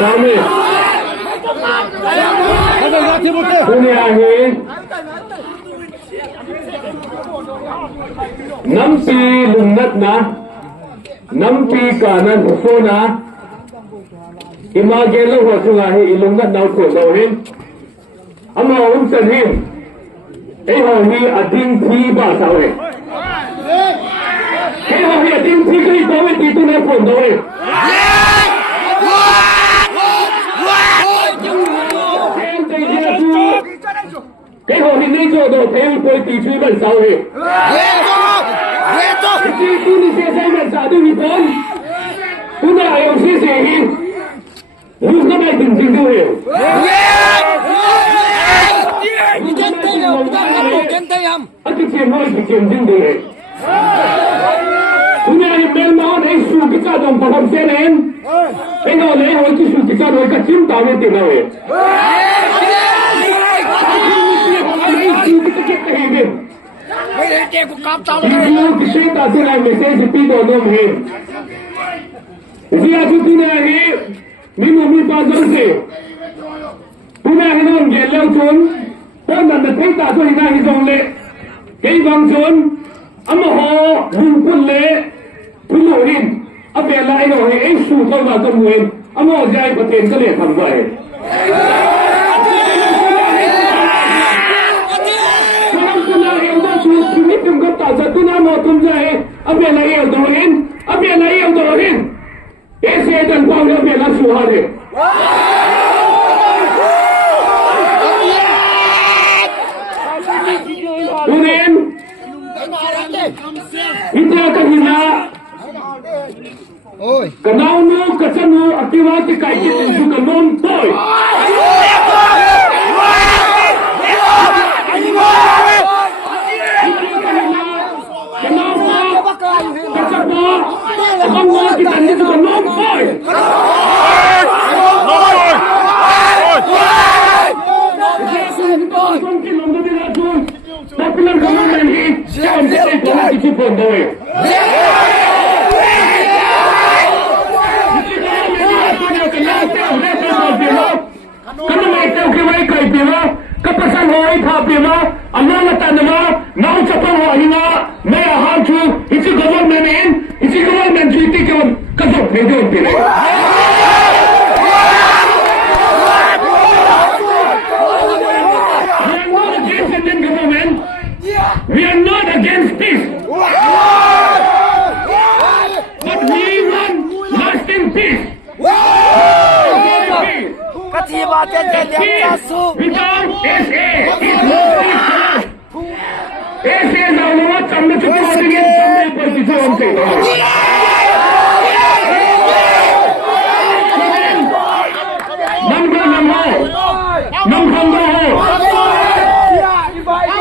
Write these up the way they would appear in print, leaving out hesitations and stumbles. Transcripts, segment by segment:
kami. Kunyahi nampi lungnat na nampi kanan usona imagelo wasungahi ilungnat na usunawin ama umsanhim eh hohi ading thi ba sawe eh hohi ading thi kai tawe titu na phon dawe cái hồ hình này cho đồ theo tôi tỷ suy bản sao hề chỉ tôi đi xe xe bản sao tôi bị tốn tôi đã hiểu xe xe hình lúc các bạn từng trình tôi hiểu anh chỉ chuyện thôi chỉ chuyện trình tôi hiểu tôi đã hiểu bên đó đấy su cái cha đồng của ông xe lên cái đó lấy hồi cái su cái cha đồng cái chim tàu lên tiền nào hiểu किसी ताकि ना मैसेज इतनी दोनों में इसी आजू तूने है मी मम्मी पास से तूने है ना उनके लोग सुन तो नंद थे ताकि इना ही जोंले कई बांग सुन अम हो बुकुल ले पुलोहिन अब ये लाइन हो है एक सूट और बात हुए अम हो जाए पतेन को ले खम्बा है तुमको ताजा तू ना तुम जाए अब ये नहीं अब दोरिन ऐसे जन पाऊँ अब ये ना सुहारे दोरिन इतना कहिना कनाउनु कचनु अतिवा के कायके तुझु कनोन तोय Không ngờ thì thành như còn nôm thôi. Con cái lồng nó đi ra thôi. Nó cứ lên không lên đi. Sao ông sẽ có cái chip phone thôi. Kan may tayo kay kay pila. Kapasan ho ay pa pila. Ano na tanama? Nau chapang ho ina. May aham chu. Isi government in. Isi government duty ke kasok ne do pila. We are not against peace. But we want lasting peace. Without SA, SA is our Lord, Chambe Chupati against Chambe Participante. Namgo Namho, Namkhambo ho,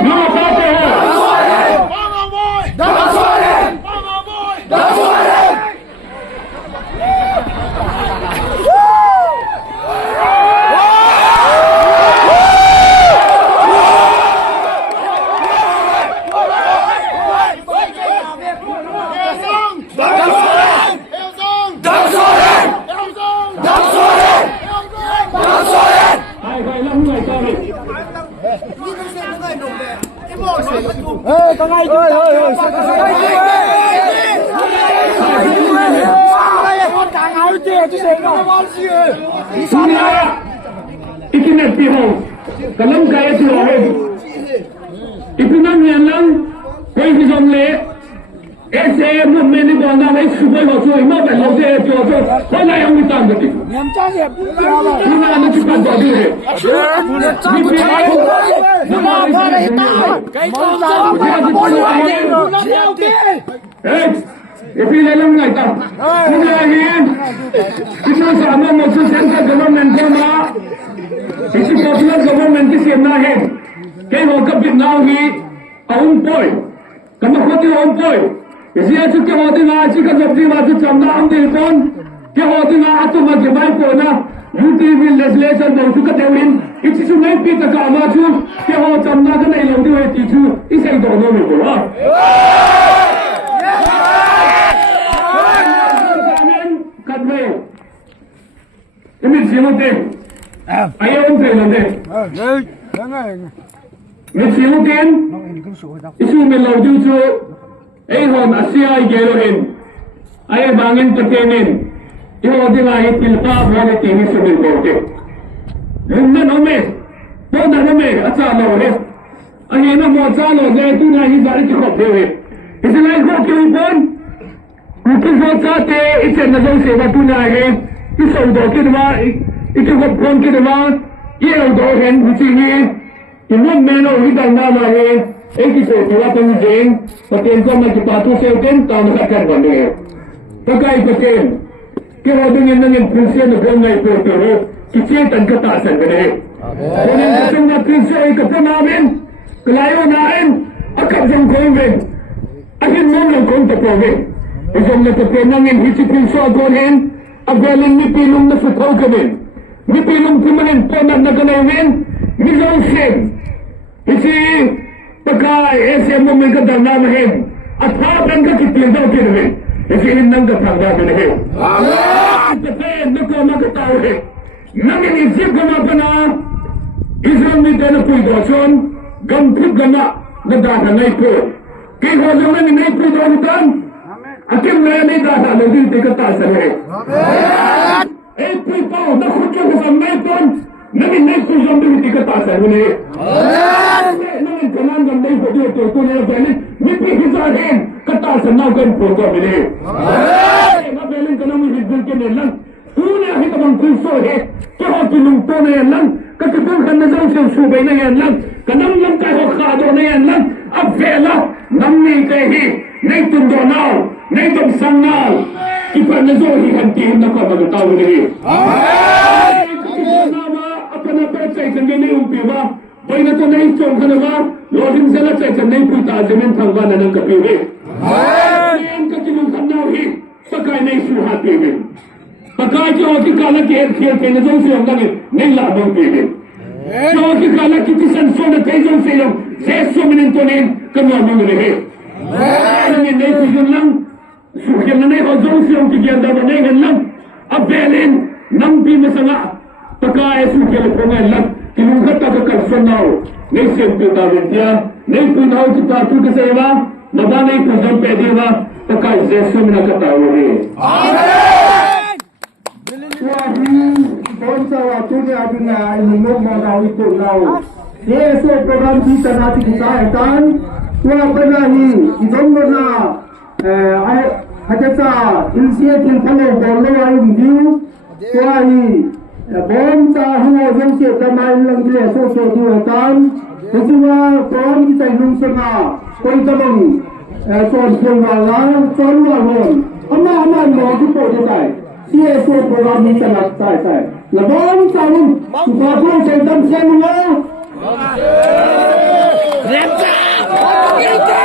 Namakate ho. Ikinet piho, kalam kaya silohe. Ipinam yalang, koi hizom le. ऐसे मैंने बोलना भाई सुबह हो सो इमा पहले से जो तो होना है उम्मीद आंद की हम चाहे पूरा आने की बात बात है If you let them like that, कितना सामने मौसम सेंटर गवर्नमेंट को ना किसी पॉपुलर गवर्नमेंट की सेना है कई होकर बिना हुई आउन पॉय कम होती आउन पॉय इसी आज के होती ना आज का जब्ती वाची चंदा हम दिलकोन के होती ना आज तो मध्य भाई को ना यूटीवी लेजिस्लेशन बहुत का देविन इसी से नहीं पीता का आवाज़ के हो चंदा का नहीं लोगी हुई तीचू इसे दोनों में बोला कदमे इमित simutin. Ayaw ang trailer Mit simutin. Isu milaw dito. Hon asya ay gerohin. Ay bangin patenin. Iho di lahit kilpa wala tini sa bilbote. Nundan omes. Toda nome atsalo he. Ayena mo atsalo letu na hizari ki khope. Isilay ko kilipon. Mungkin sate isen na dong sewa tunai isau do ke dwa itu ko phone ke dwa ye do hen huchi ini meno hi dal na ma he ek so thora pun jeng paten ko ma patu se ten ta na kan ban de pakai paten ke ho ding nang function ko ngai ko to ki che tan ka ta san de ini sung na function ka pa namin klayo nain akap jong ko ven akin mom lang ko to ko Isang nagkapenangin, hisipin sa agonin, agaling ni pilong na sa tawganin. Ni pilong kumanin po na naganawin, ni Lawsin. Isi, pagka SM mo may kadalamahin, at habang kakitling daw kinawin, isi hinang katanggabi na hin. Itapen, nakamagatawi. Nangin isip ka na pa na, isang may tenapulgasyon, gampit ka na, nadahanay ko. Kaya ko naman inay po daw Akim na yan ay dahalo dito katasan eh. Eh, pipaw, nakutyo ko sa meton, nangin ko sa dito katasan eh. Nangin ka lang ang may pwede ito, ito na yung nipihisahin, katasan na gan po ko bili. Mabeling ka naman higil ka nilang, una hita bang kuso eh, kaya pinungto na yan lang, kakipulkan na daw siyang subay na yan lang, kanang lang kayo kado na yan lang, abela, namni kahi, naitundo now, naitong sangal, ipanazohi hantihin na ka magatawa na rin. Amen! Nama, apa na pa sa isang ganayong piwa, bay na to na isong ka na ba, lodin sila sa isang na iputa azimin tangba na ng kapiwi. Amen! Ngayon ka tinungkan na rin, sakay na isuhat piwi. Pagka ito ako kala kihir-kihir kayo na dyan siyang langit, ngayon labang piwi. Ito ako kala kitisanso na kayo dyan siyang seso minintunin, kamamang rin. Amen! Ngayon ko yun lang, sukyan na yung hozong siyang tigyan daw na ngayon lang, abelin, nang pinasanga, pagka sukyan ko ngayon lang, kinungkat ako kalson na ngayon siyang pinawin niya, ngayon pinaw si Patu ka sa iba, nabanay ko siyang pwede ba, pagka seso minakatawa rin. Amen! Suwahi, doon sa waktu ni ating inumog mga nawito now. Yeso program kita natin kisahatan, wala pa nahi, idong mo na, hajat sa inisiatin palo, bolo ayong diw, suwahi, bom sa huwa yung siya kamain lang dili, so diwatan, kasi nga, program kita inung sa nga, kung tamang, son wala, son walon, ama mo, kipo ditay, CSO program kita natin, labon sa hong, kupapong sa itam siya mga, Let's go!